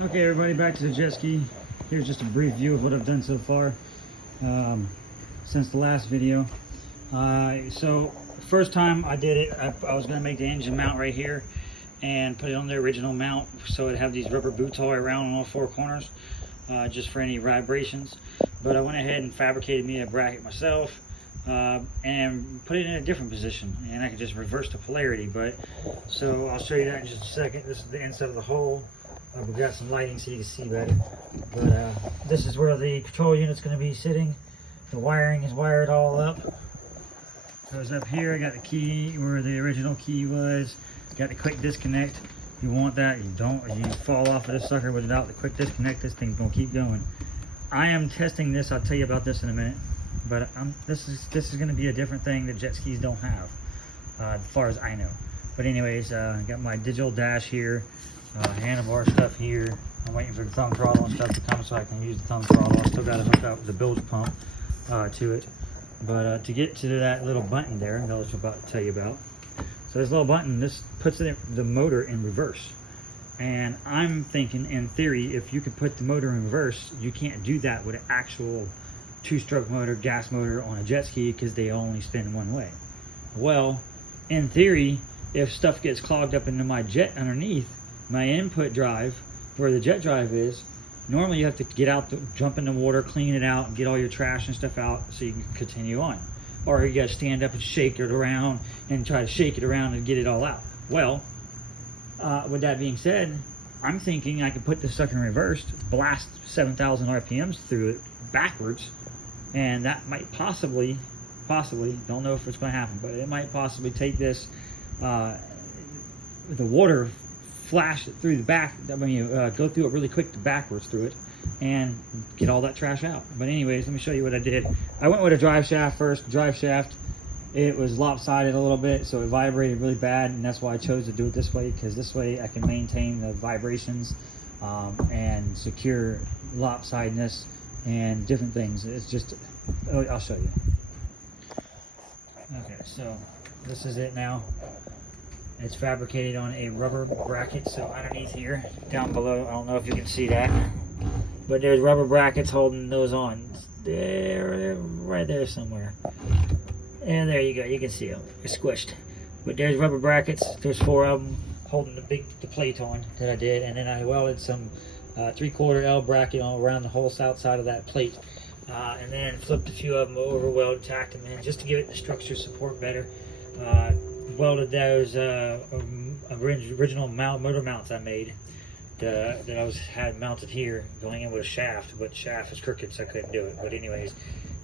Okay, everybody, back to the jet ski. Here's just a brief view of what I've done so far since the last video. So first time I did it, I was going to make the engine mount right here and put it on the original mount so it'd have these rubber boots all the way around on all four corners, just for any vibrations. But I went ahead and fabricated me a bracket myself and put it in a different position, and I can just reverse the polarity. But so I'll show you that in just a second. This is the inside of the hole. We've got some lighting so you can see better. But this is where the control unit's going to be sitting. The wiring is wired all up. Goes up here. I got the key where the original key was. Got the quick disconnect. You want that. You don't. You fall off of this sucker without the quick disconnect. This thing's going to keep going. I am testing this. I'll tell you about this in a minute. But this is going to be a different thing that jet skis don't have, as far as I know. But anyways, I got my digital dash here. Handlebar stuff here. I'm waiting for the thumb throttle and stuff to come so I can use the thumb throttle. I still got to hook up the bilge pump to it. But to get to that little button there, that was about to tell you about. So this little button, this puts the motor in reverse. And I'm thinking, in theory, if you could put the motor in reverse, you can't do that with an actual two-stroke motor, gas motor on a jet ski, because they only spin one way. Well, in theory, if stuff gets clogged up into my jet underneath, my input drive, where the jet drive is, normally you have to get out, jump in the water, clean it out, and get all your trash and stuff out so you can continue on. Or you gotta stand up and shake it around and try to shake it around and get it all out. Well, with that being said, I'm thinking I could put this sucker in reverse, blast 7,000 RPMs through it backwards, and that might possibly, don't know if it's gonna happen, but it might possibly take this, the water, flash it through the back, when you go through it really quick backwards through it and get all that trash out. But anyways, let me show you what I did. I went with a drive shaft first. Drive shaft, it was lopsided a little bit, so it vibrated really bad, and that's why I chose to do it this way, because this way I can maintain the vibrations and secure lopsidedness and different things. It's just, I'll show you. Okay, so this is it now. It's fabricated on a rubber bracket, so underneath here, down below, I don't know if you can see that, but there's rubber brackets holding those on. They're right there somewhere. And there you go, you can see them. They're squished. But there's rubber brackets, there's 4 of them holding the plate on that I did, and then I welded some 3/4 L bracket all around the whole south side of that plate. And then flipped a few of them over, welded, tacked them in, just to give it the structure support better. Welded those original motor mounts I made that I had mounted here, going in with a shaft, but the shaft was crooked, so I couldn't do it. But anyways,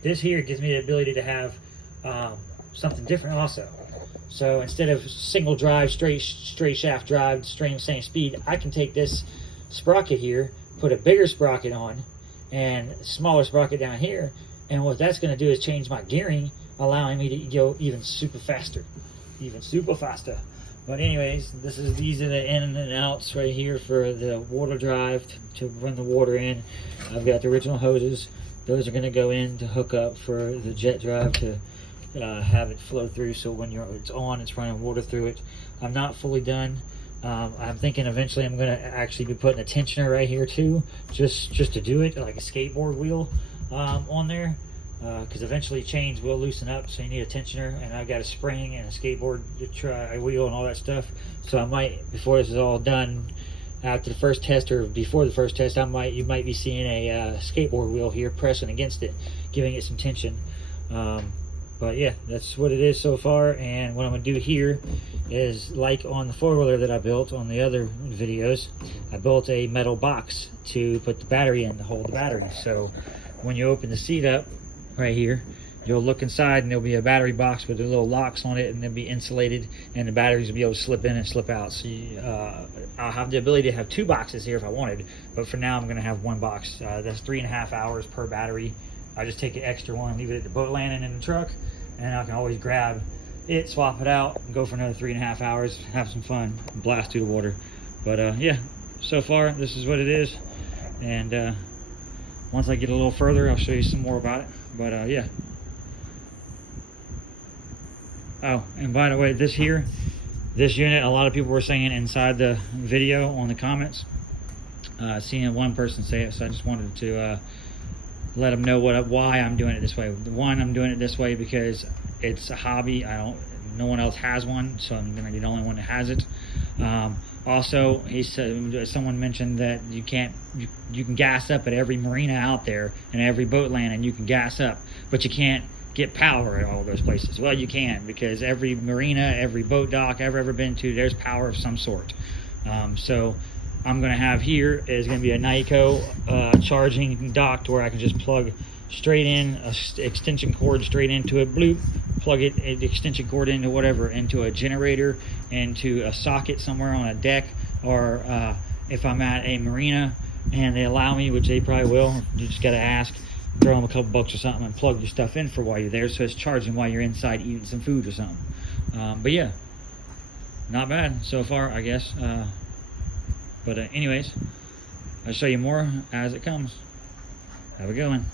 this here gives me the ability to have something different also. So instead of single drive, straight shaft drive, same speed, I can take this sprocket here, put a bigger sprocket on, and a smaller sprocket down here, and what that's going to do is change my gearing, allowing me to go even super faster. But anyways, these are the in and outs right here for the water drive to run the water in. I've got the original hoses. Those are going to go in to hook up for the jet drive to have it flow through, so when it's on, it's running water through it. I'm not fully done. I'm thinking eventually I'm going to actually be putting a tensioner right here too, just to do it, like a skateboard wheel on there. Because eventually chains will loosen up, so you need a tensioner, and I've got a spring and a skateboard wheel and all that stuff. So I might, before this is all done, after the first test or before the first test, you might be seeing a skateboard wheel here pressing against it, giving it some tension. But yeah, that's what it is so far. And what I'm gonna do here is, like on the four-wheeler that I built on the other videos, I built a metal box to put the battery in, to hold the battery. So when you open the seat up right here, you'll look inside and there'll be a battery box with the little locks on it, and they'll be insulated, and the batteries will be able to slip in and slip out. So I'll have the ability to have 2 boxes here if I wanted, but for now I'm going to have 1 box. That's 3.5 hours per battery. I just take an extra one, leave it at the boat landing in the truck, and I can always grab it, swap it out, and go for another 3.5 hours, have some fun, blast through the water. But yeah, so far this is what it is, and once I get a little further, I'll show you some more about it. But yeah. Oh, and by the way, this unit, a lot of people were saying inside the video on the comments, seeing one person say it, so I just wanted to let them know why I'm doing it this way. One, I'm doing it this way because it's a hobby. No one else has one, so I'm gonna be the only one that has it. Also, he said, someone mentioned that you can gas up at every marina out there and every boat landing. You can gas up, but you can't get power at all those places. Well, you can, because every marina, every boat dock I've ever been to, there's power of some sort. So I'm gonna have here is gonna be a Nyko charging dock to where I can just plug straight in a extension cord straight into it, bloop, plug it, the extension cord into whatever, into a generator, into a socket somewhere on a deck, or if I'm at a marina and they allow me, which they probably will, you just gotta ask, throw them a couple bucks or something and plug your stuff in for while you're there, so it's charging while you're inside eating some food or something. But yeah, not bad so far, I guess. But anyways, I'll show you more as it comes. Have a good one.